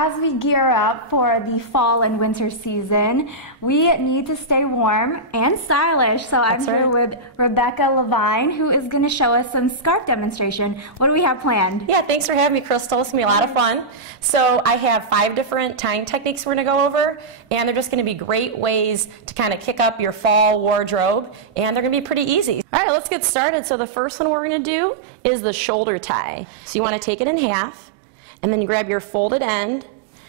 as we gear up for the fall and winter season, we need to stay warm and stylish. So I'm here with Rebecca Levine, who is going to show us some scarf demonstration. What do we have planned? Yeah, thanks for having me, Crystal. It's going to be a lot of fun. So I have 5 different tying techniques we're going to go over, and they're just going to be great ways to kind of kick up your fall wardrobe, and they're going to be pretty easy. All right, let's get started. So the first one we're going to do is the shoulder tie. So you want to take it in half, and then you grab your folded end,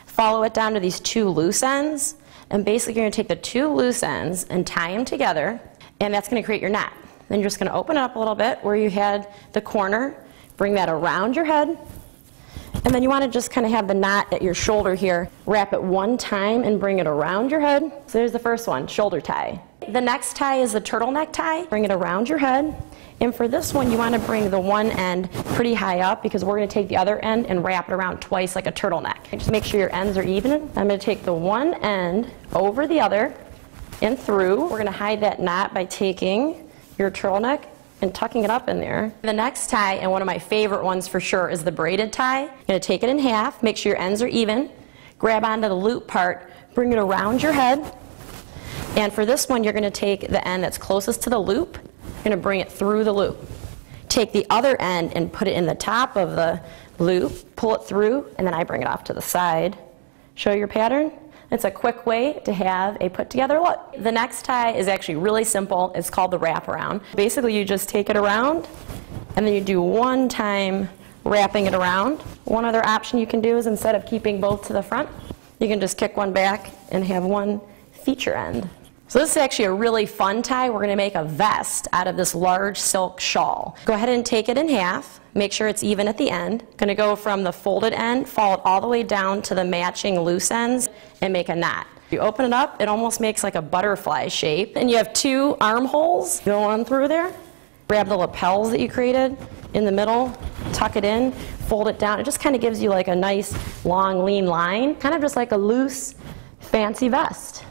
follow it down to these 2 loose ends, and basically you're going to take the 2 loose ends and tie them together, and that's going to create your knot. Then you're just going to open it up a little bit where you had the corner, bring that around your head, and then you want to just kind of have the knot at your shoulder here. Wrap it one time and bring it around your head. So there's the first one, shoulder tie. The next tie is the turtleneck tie. Bring it around your head. And for this one, you want to bring the one end pretty high up because we're going to take the other end and wrap it around twice like a turtleneck. Just make sure your ends are even. I'm going to take the one end over the other and through. We're going to hide that knot by taking your turtleneck and tucking it up in there. The next tie, and one of my favorite ones for sure, is the braided tie. You're going to take it in half, make sure your ends are even, grab onto the loop part, bring it around your head. And for this one, you're going to take the end that's closest to the loop. You're going to bring it through the loop. Take the other end and put it in the top of the loop, pull it through, and then I bring it off to the side. Show your pattern. It's a quick way to have a put-together look. The next tie is actually really simple. It's called the wraparound. Basically, you just take it around, and then you do one time wrapping it around. One other option you can do is instead of keeping both to the front, you can just kick one back and have one feature end. So this is actually a really fun tie. We're going to make a vest out of this large silk shawl. Go ahead and take it in half. Make sure it's even at the end. Going to go from the folded end, follow it all the way down to the matching loose ends, and make a knot. You open it up, it almost makes like a butterfly shape. And you have 2 armholes. Go on through there. Grab the lapels that you created in the middle, tuck it in, fold it down. It just kind of gives you like a nice long lean line, kind of just like a loose fancy vest.